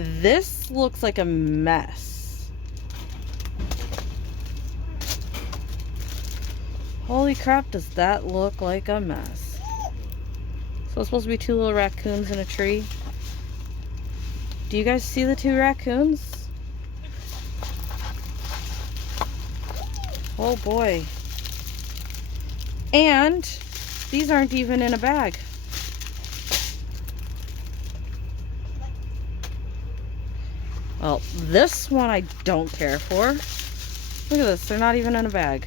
This looks like a mess. Holy crap, does that look like a mess. So it's supposed to be two little raccoons in a tree. Do you guys see the two raccoons? Oh boy. And these aren't even in a bag. Well, this one I don't care for. Look at this, they're not even in a bag.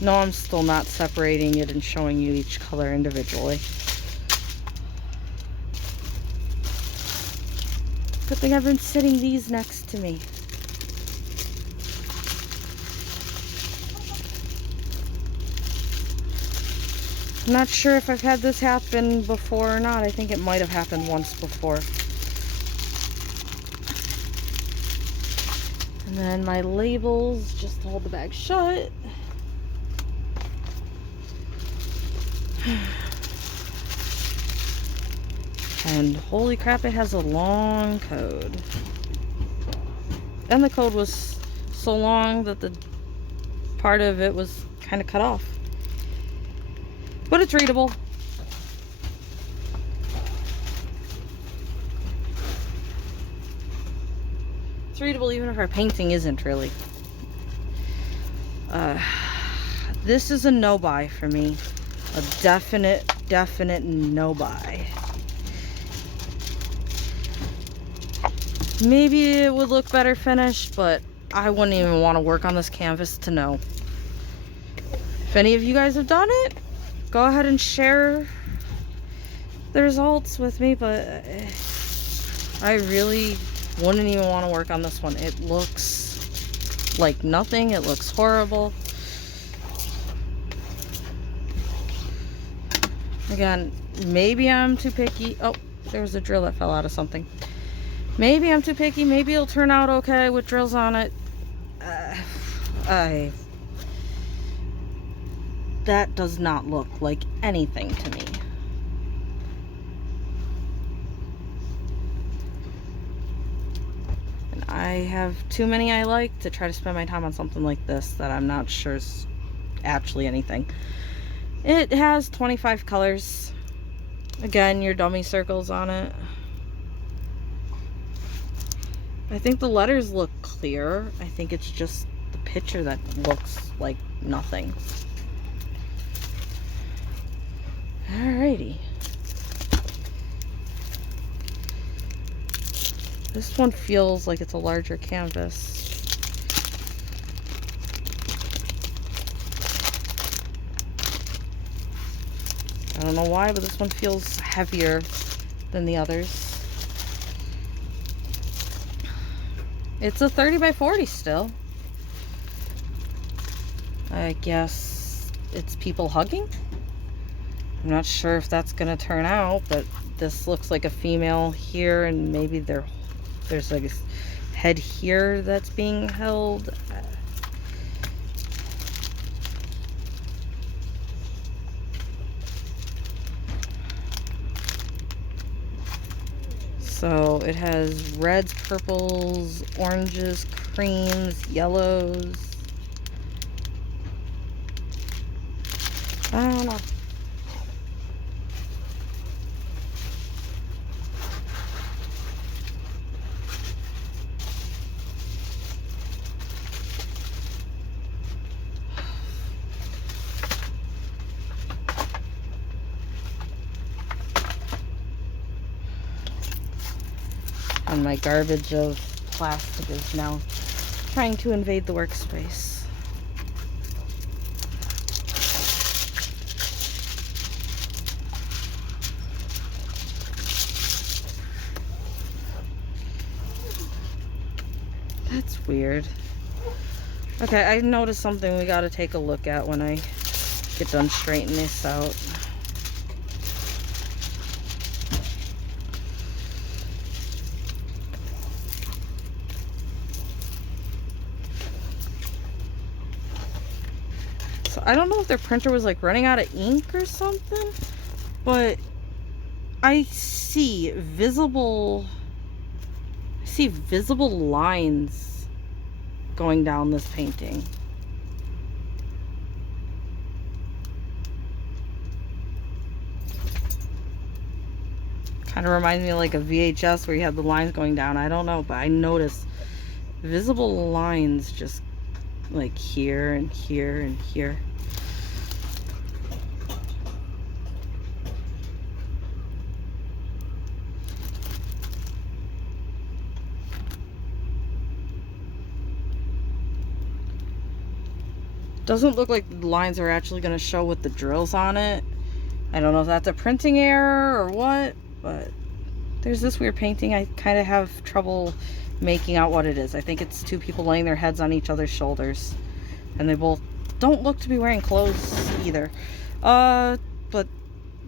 No, I'm still not separating it and showing you each color individually. Good thing I've been sitting these next to me. I'm not sure if I've had this happen before or not. I think it might have happened once before. And then my labels, just to hold the bag shut. And holy crap, it has a long code. And the code was so long that the part of it was kind of cut off. But it's readable. It's readable even if our painting isn't really. This is a no buy for me. A definite no buy. Maybe it would look better finished, but I wouldn't even want to work on this canvas to know. If any of you guys have done it, go ahead and share the results with me, but I really wouldn't even want to work on this one. It looks like nothing. It looks horrible. Again, maybe I'm too picky. Oh, there was a drill that fell out of something. Maybe I'm too picky. Maybe it'll turn out okay with drills on it. That does not look like anything to me. And I have too many I like to try to spend my time on something like this that I'm not sure is actually anything. It has 25 colors. Again, your dummy circles on it. I think the letters look clear. I think it's just the picture that looks like nothing. Alrighty. This one feels like it's a larger canvas. I don't know why, but this one feels heavier than the others. It's a 30 by 40 still. I guess it's people hugging. I'm not sure if that's gonna turn out, but this looks like a female here, and maybe there's like a head here that's being held. So it has reds, purples, oranges, creams, yellows. I don't know. And my garbage of plastic is now trying to invade the workspace. That's weird. Okay, I noticed something we gotta take a look at when I get done straightening this out. So I don't know if their printer was like running out of ink or something, but I see visible lines going down this painting. Kind of reminds me of like a VHS where you have the lines going down. I don't know, but I noticed visible lines just like here and here and here. Doesn't look like the lines are actually going to show with the drills on it. I don't know if that's a printing error or what, but there's this weird painting. I kind of have trouble making out what it is. I think it's two people laying their heads on each other's shoulders, and they both don't look to be wearing clothes either. But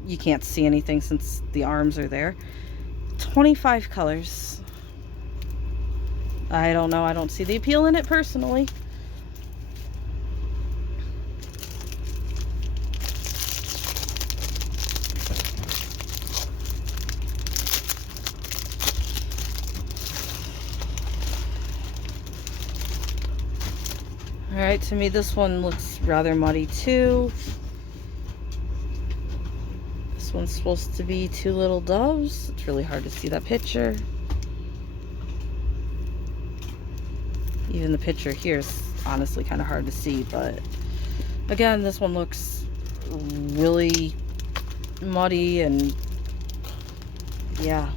you can't see anything since the arms are there. 25 colors. I don't know. I don't see the appeal in it personally. Alright, to me this one looks rather muddy too. This one's supposed to be two little doves. It's really hard to see that picture. Even the picture here is honestly kind of hard to see, but again, this one looks really muddy and yeah.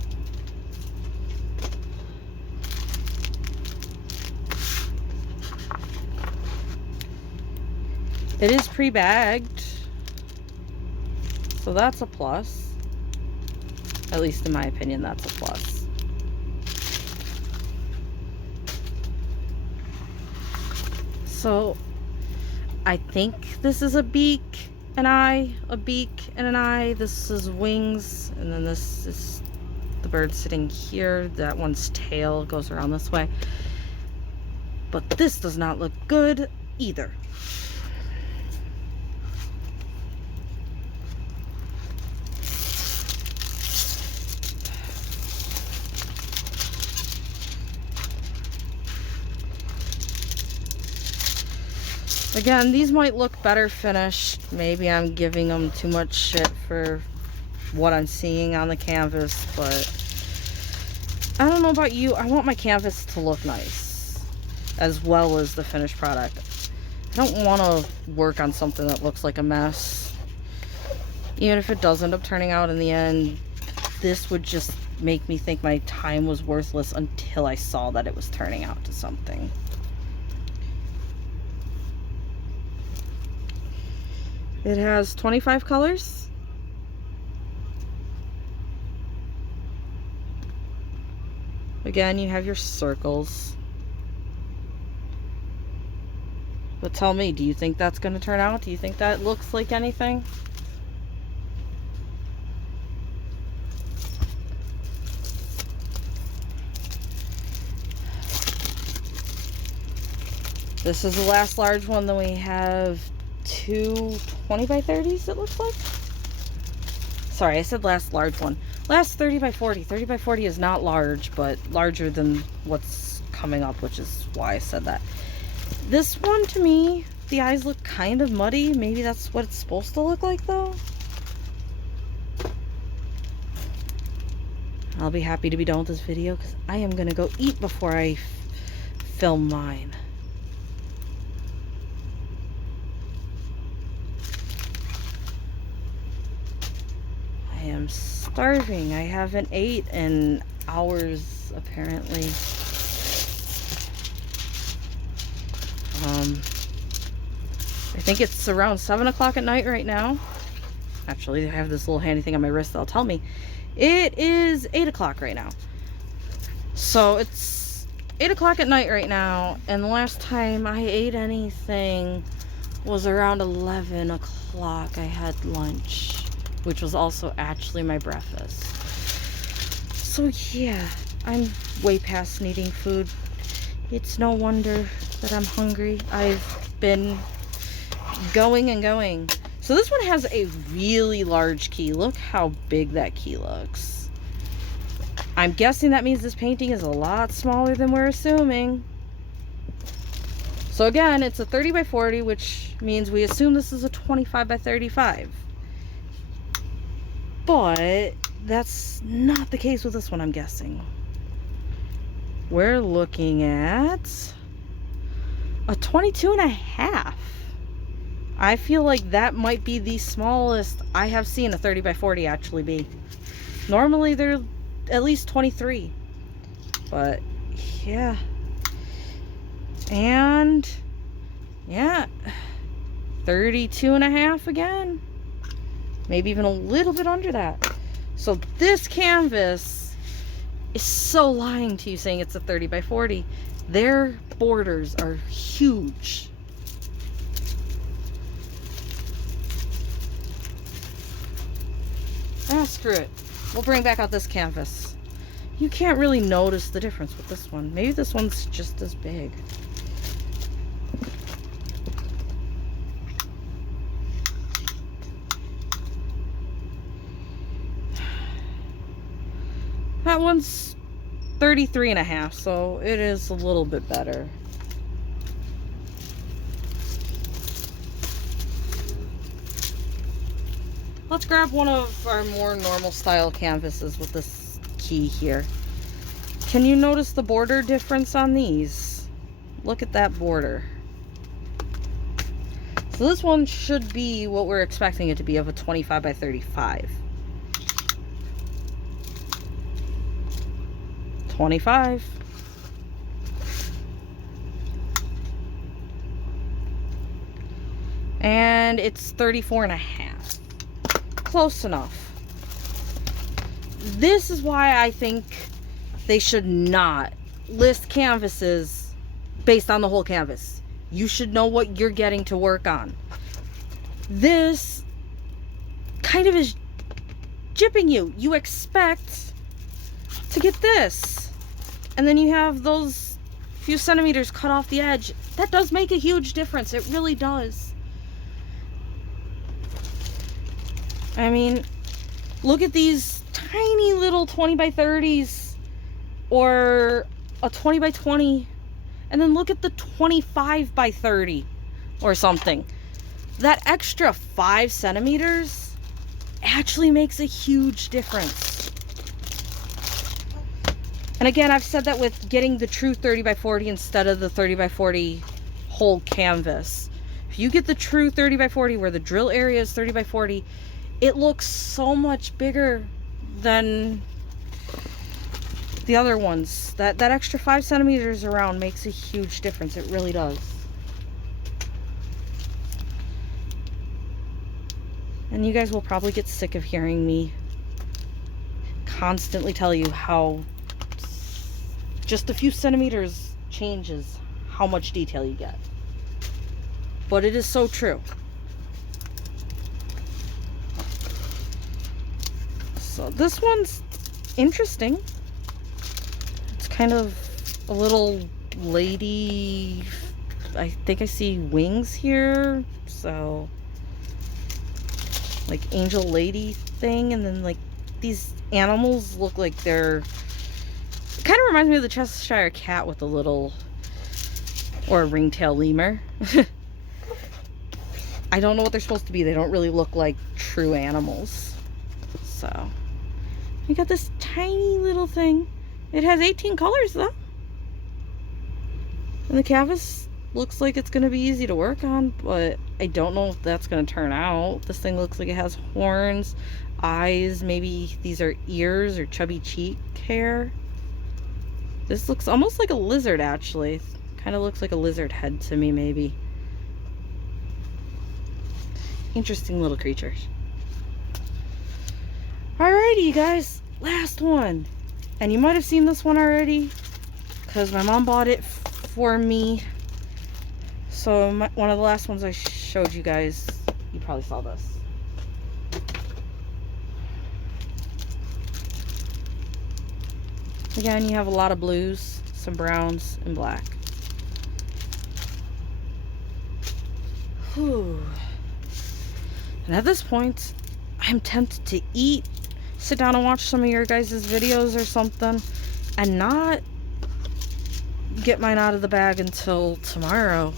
It is pre-bagged, so that's a plus. At least in my opinion, that's a plus. So I think this is a beak, an eye, a beak, and an eye. This is wings, and then this is the bird sitting here. That one's tail goes around this way. But this does not look good either. Again, these might look better finished. Maybe I'm giving them too much shit for what I'm seeing on the canvas, but I don't know about you. I want my canvas to look nice, as well as the finished product. I don't want to work on something that looks like a mess. Even if it does end up turning out in the end, this would just make me think my time was worthless until I saw that it was turning out to something. It has 25 colors. Again, you have your circles. But tell me, do you think that's going to turn out? Do you think that looks like anything? This is the last large one. Then we have two 20 by 30s, it looks like. Sorry, I said last large one. Last 30 by 40. 30 by 40 is not large, but larger than what's coming up, which is why I said that. This one, to me, the eyes look kind of muddy. Maybe that's what it's supposed to look like, though. I'll be happy to be done with this video because I am going to go eat before I film mine. I am starving. I haven't ate in hours, apparently. I think it's around 7 o'clock at night right now. Actually, I have this little handy thing on my wrist that'll tell me. It is 8 o'clock right now. So it's 8 o'clock at night right now, and the last time I ate anything was around 11 o'clock. I had lunch, which was also actually my breakfast. So yeah, I'm way past needing food. It's no wonder that I'm hungry. I've been going and going. So this one has a really large key. Look how big that key looks. I'm guessing that means this painting is a lot smaller than we're assuming. So again, it's a 30 by 40, which means we assume this is a 25 by 35. But that's not the case with this one, I'm guessing. We're looking at a 22 and a half. I feel like that might be the smallest I have seen a 30 by 40 actually be. Normally they're at least 23. But yeah. And yeah, 32 and a half again. Maybe even a little bit under that. So this canvas is so lying to you saying it's a 30 by 40. Their borders are huge. Ah, screw it. We'll bring back out this canvas. You can't really notice the difference with this one. Maybe this one's just as big. That one's 33 and a half, so it is a little bit better. Let's grab one of our more normal style canvases with this key here. Can you notice the border difference on these? Look at that border. So this one should be what we're expecting it to be, of a 25 by 35. 25. And it's 34 and a half. Close enough. This is why I think they should not list canvases based on the whole canvas. You should know what you're getting to work on. This kind of is gypping you. You expect to get this, and then you have those few centimeters cut off the edge. That does make a huge difference. It really does. I mean, look at these tiny little 20 by 30s or a 20 by 20, and then look at the 25 by 30 or something. That extra 5 centimeters actually makes a huge difference. And again, I've said that with getting the true 30 by 40 instead of the 30 by 40 whole canvas. If you get the true 30 by 40 where the drill area is 30 by 40, it looks so much bigger than the other ones. That extra 5 centimeters around makes a huge difference. It really does. And you guys will probably get sick of hearing me constantly tell you how just a few centimeters changes how much detail you get. But it is so true. So this one's interesting. It's kind of a little lady. I think I see wings here. So like angel lady thing, and then like these animals look like they're, it kind of reminds me of the Cheshire cat with a little, or a ringtail lemur. I don't know what they're supposed to be. They don't really look like true animals. So we got this tiny little thing. It has 18 colors though. And the canvas looks like it's going to be easy to work on, but I don't know if that's going to turn out. This thing looks like it has horns, eyes, maybe these are ears or chubby cheek hair. This looks almost like a lizard actually. Kind of looks like a lizard head to me maybe. Interesting little creatures. Alrighty, you guys, last one. And you might have seen this one already because my mom bought it for me. So one of the last ones I showed you guys, you probably saw this. Again, you have a lot of blues, some browns, and black. Whew. And at this point, I'm tempted to eat, sit down and watch some of your guys' videos or something, and not get mine out of the bag until tomorrow.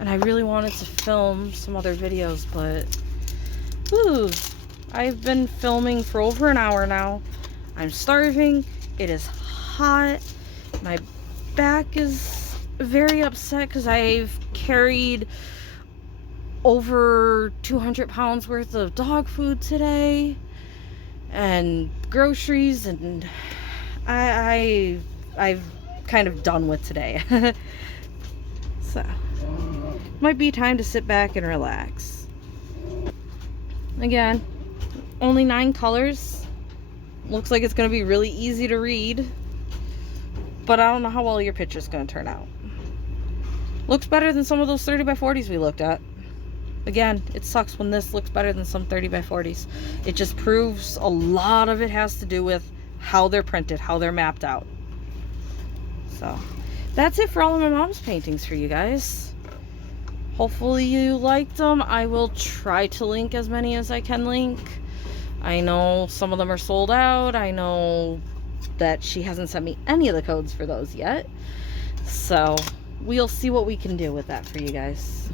And I really wanted to film some other videos, but whew, I've been filming for over an hour now. I'm starving. It is hot. My back is very upset because I've carried over 200 pounds worth of dog food today and groceries, and I've kind of done with today. So might be time to sit back and relax. Again, only 9 colors. Looks like it's going to be really easy to read, but I don't know how well your picture's going to turn out. Looks better than some of those 30 by 40s we looked at. Again, it sucks when this looks better than some 30 by 40s. It just proves a lot of it has to do with how they're printed, how they're mapped out. So that's it for all of my mom's paintings for you guys. Hopefully you liked them. I will try to link as many as I can link. I know some of them are sold out. I know that she hasn't sent me any of the codes for those yet. So we'll see what we can do with that for you guys.